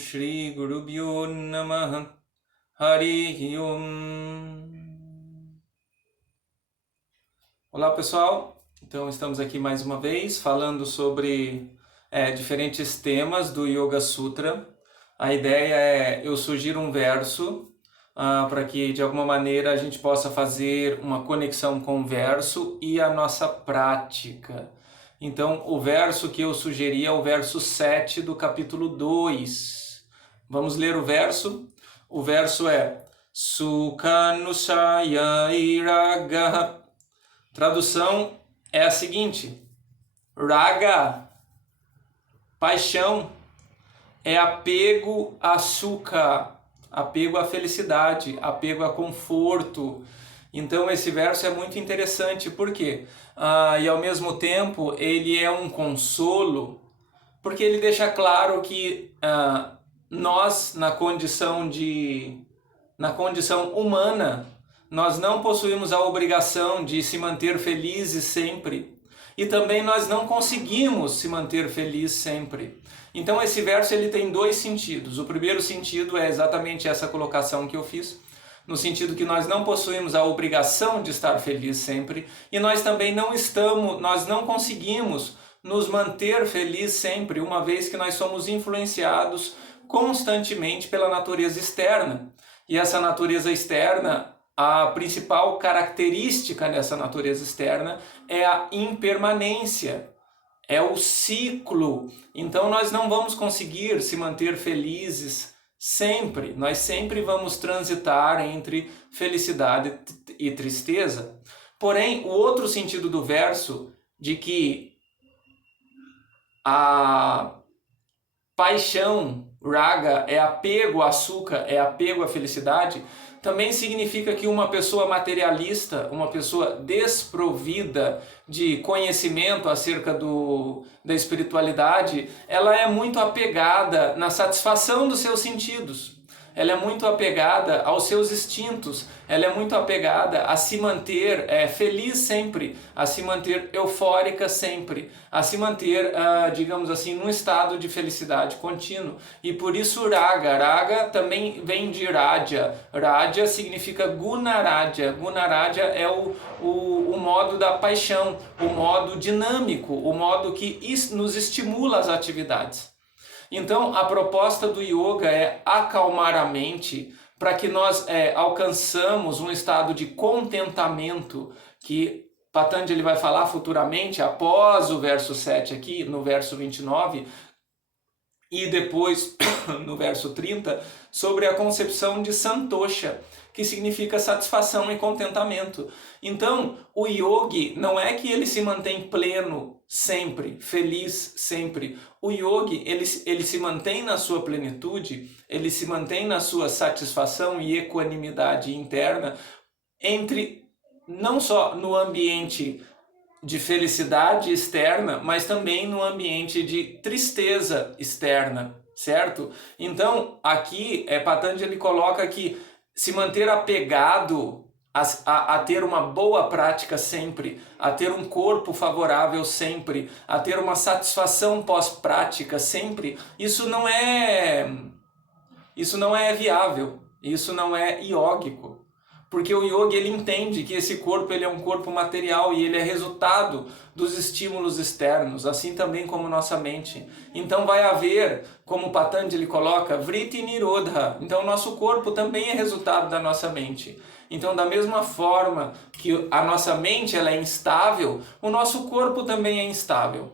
Shri Gurubhyo Namaha Harihi Om. Olá pessoal, então estamos aqui mais uma vez falando sobre diferentes temas do Yoga Sutra. A ideia é eu sugiro um verso para que de alguma maneira a gente possa fazer uma conexão com o verso e a nossa prática. Então o verso que eu sugeri é o verso 7 do capítulo 2. Vamos ler o verso? O verso é Sukhanusaya iragaha. Tradução é a seguinte: raga, paixão, é apego a sukha, apego à felicidade, apego a conforto. Então esse verso é muito interessante, por quê? E ao mesmo tempo ele é um consolo, porque ele deixa claro que nós, na condição humana, nós não possuímos a obrigação de se manter felizes sempre. E também nós não conseguimos se manter felizes sempre. Então esse verso ele tem dois sentidos. O primeiro sentido é exatamente essa colocação que eu fiz, no sentido que nós não possuímos a obrigação de estar felizes sempre, e nós também nós não conseguimos nos manter felizes sempre, uma vez que nós somos influenciados constantemente pela natureza externa. E essa natureza externa, a principal característica dessa natureza externa é a impermanência, é o ciclo. Então nós não vamos conseguir se manter felizes sempre, nós sempre vamos transitar entre felicidade e tristeza. Porém, o outro sentido do verso, de que a paixão, raga, é apego a sukha, é apego à felicidade, também significa que uma pessoa materialista, uma pessoa desprovida de conhecimento acerca da espiritualidade, ela é muito apegada na satisfação dos seus sentidos. Ela é muito apegada aos seus instintos, ela é muito apegada a se manter feliz sempre, a se manter eufórica sempre, a se manter, digamos assim, num estado de felicidade contínuo. E por isso raga também vem de raja. Raja significa gunaraja. Gunaraja é o modo da paixão, o modo dinâmico, o modo que nos estimula as atividades. Então, a proposta do yoga é acalmar a mente para que nós alcançamos um estado de contentamento que Patanjali vai falar futuramente, após o verso 7 aqui, no verso 29, e depois no verso 30, sobre a concepção de santosha, que significa satisfação e contentamento. Então, o yogi não é que ele se mantém pleno sempre, feliz sempre. O yogi, ele se mantém na sua plenitude, ele se mantém na sua satisfação e equanimidade interna, não só no ambiente de felicidade externa, mas também no ambiente de tristeza externa, certo? Então, aqui, Patanjali coloca que se manter apegado a ter uma boa prática sempre, a ter um corpo favorável sempre, a ter uma satisfação pós-prática sempre, isso não é viável, isso não é iógico. Porque o yogi ele entende que esse corpo ele é um corpo material e ele é resultado dos estímulos externos, assim também como nossa mente. Então vai haver, como Patanjali coloca, vritti nirodha. Então o nosso corpo também é resultado da nossa mente. Então da mesma forma que a nossa mente ela é instável, o nosso corpo também é instável.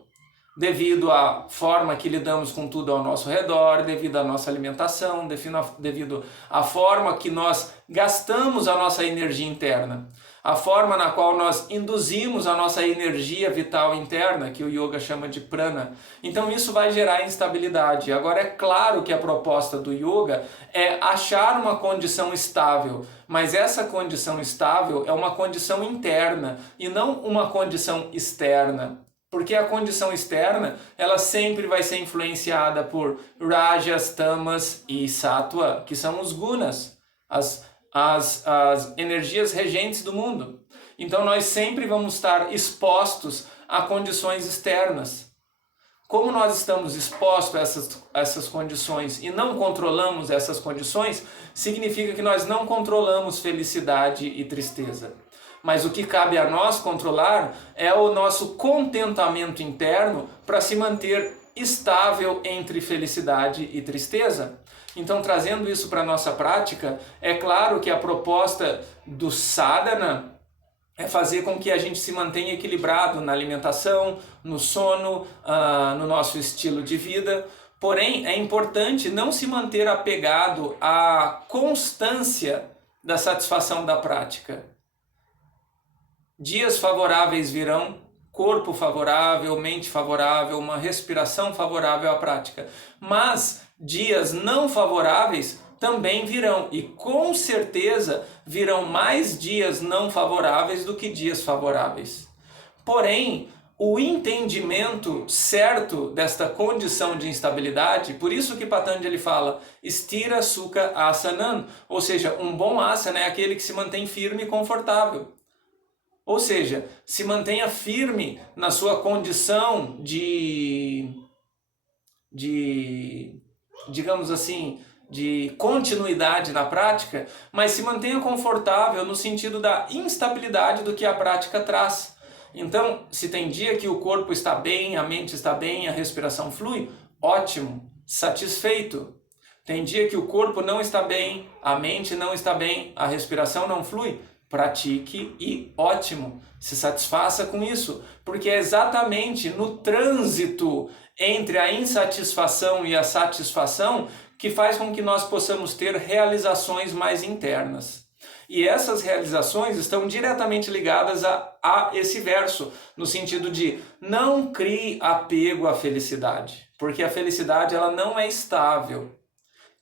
Devido à forma que lidamos com tudo ao nosso redor, devido à nossa alimentação, devido à forma que nós gastamos a nossa energia interna, a forma na qual nós induzimos a nossa energia vital interna, que o yoga chama de prana. Então isso vai gerar instabilidade. Agora é claro que a proposta do yoga é achar uma condição estável, mas essa condição estável é uma condição interna e não uma condição externa. Porque a condição externa, ela sempre vai ser influenciada por rajas, tamas e sattva, que são os gunas, as energias regentes do mundo. Então nós sempre vamos estar expostos a condições externas. Como nós estamos expostos a essas condições e não controlamos essas condições, significa que nós não controlamos felicidade e tristeza. Mas o que cabe a nós controlar é o nosso contentamento interno para se manter estável entre felicidade e tristeza. Então, trazendo isso para a nossa prática, é claro que a proposta do sadhana é fazer com que a gente se mantenha equilibrado na alimentação, no sono, no nosso estilo de vida. Porém, é importante não se manter apegado à constância da satisfação da prática. Dias favoráveis virão, corpo favorável, mente favorável, uma respiração favorável à prática. Mas dias não favoráveis também virão, e com certeza virão mais dias não favoráveis do que dias favoráveis. Porém, o entendimento certo desta condição de instabilidade, por isso que Patanjali fala Sthira Sukha Asanam, ou seja, um bom asana é aquele que se mantém firme e confortável. Ou seja, se mantenha firme na sua condição digamos assim, de continuidade na prática, mas se mantenha confortável no sentido da instabilidade do que a prática traz. Então, se tem dia que o corpo está bem, a mente está bem, a respiração flui, ótimo, satisfeito. Tem dia que o corpo não está bem, a mente não está bem, a respiração não flui, pratique e ótimo, se satisfaça com isso, porque é exatamente no trânsito entre a insatisfação e a satisfação que faz com que nós possamos ter realizações mais internas. E essas realizações estão diretamente ligadas a esse verso, no sentido de não crie apego à felicidade, porque a felicidade ela não é estável.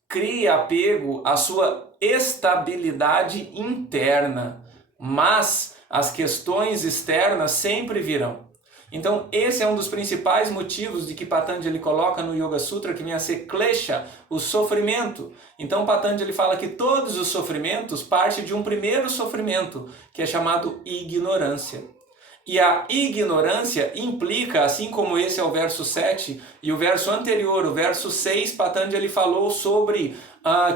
Crie apego à sua estabilidade interna, mas as questões externas sempre virão. Então, esse é um dos principais motivos de que Patanjali coloca no Yoga Sutra que vem a ser klesha, o sofrimento. Então, Patanjali fala que todos os sofrimentos partem de um primeiro sofrimento, que é chamado ignorância. E a ignorância implica, assim como esse é o verso 7 e o verso anterior, o verso 6, Patanjali falou sobre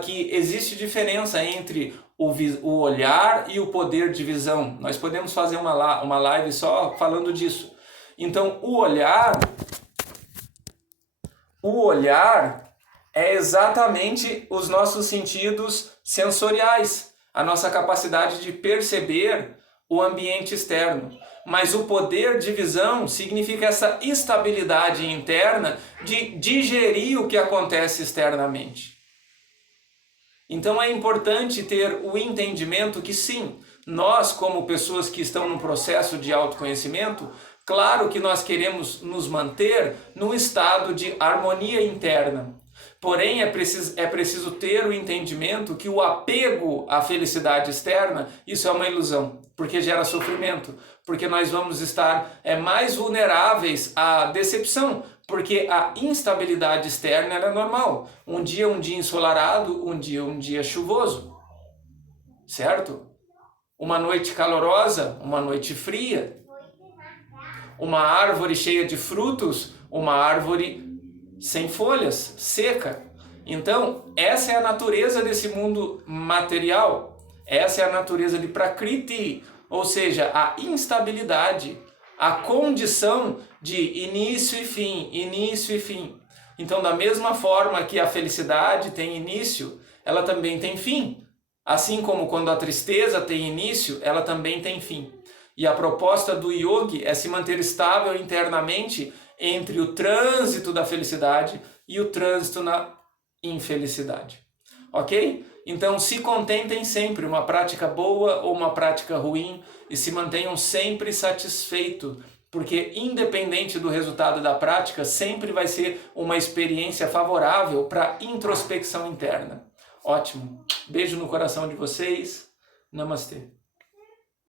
que existe diferença entre o olhar e o poder de visão. Nós podemos fazer uma live só falando disso. Então, o olhar é exatamente os nossos sentidos sensoriais, a nossa capacidade de perceber o ambiente externo. Mas o poder de visão significa essa estabilidade interna de digerir o que acontece externamente. Então é importante ter o entendimento que sim, nós como pessoas que estão no processo de autoconhecimento, claro que nós queremos nos manter num estado de harmonia interna. Porém, é preciso ter o entendimento que o apego à felicidade externa, isso é uma ilusão, porque gera sofrimento, porque nós vamos estar mais vulneráveis à decepção, porque a instabilidade externa é normal. Um dia ensolarado, um dia chuvoso, certo? Uma noite calorosa, uma noite fria. Uma árvore cheia de frutos, uma árvore sem folhas, seca. Então, essa é a natureza desse mundo material. Essa é a natureza de Prakriti, ou seja, a instabilidade, a condição de início e fim, início e fim. Então, da mesma forma que a felicidade tem início, ela também tem fim. Assim como quando a tristeza tem início, ela também tem fim. E a proposta do yogi é se manter estável internamente entre o trânsito da felicidade e o trânsito na infelicidade. Ok? Então se contentem sempre, uma prática boa ou uma prática ruim, e se mantenham sempre satisfeitos, porque independente do resultado da prática, sempre vai ser uma experiência favorável para a introspecção interna. Ótimo. Beijo no coração de vocês. Namastê.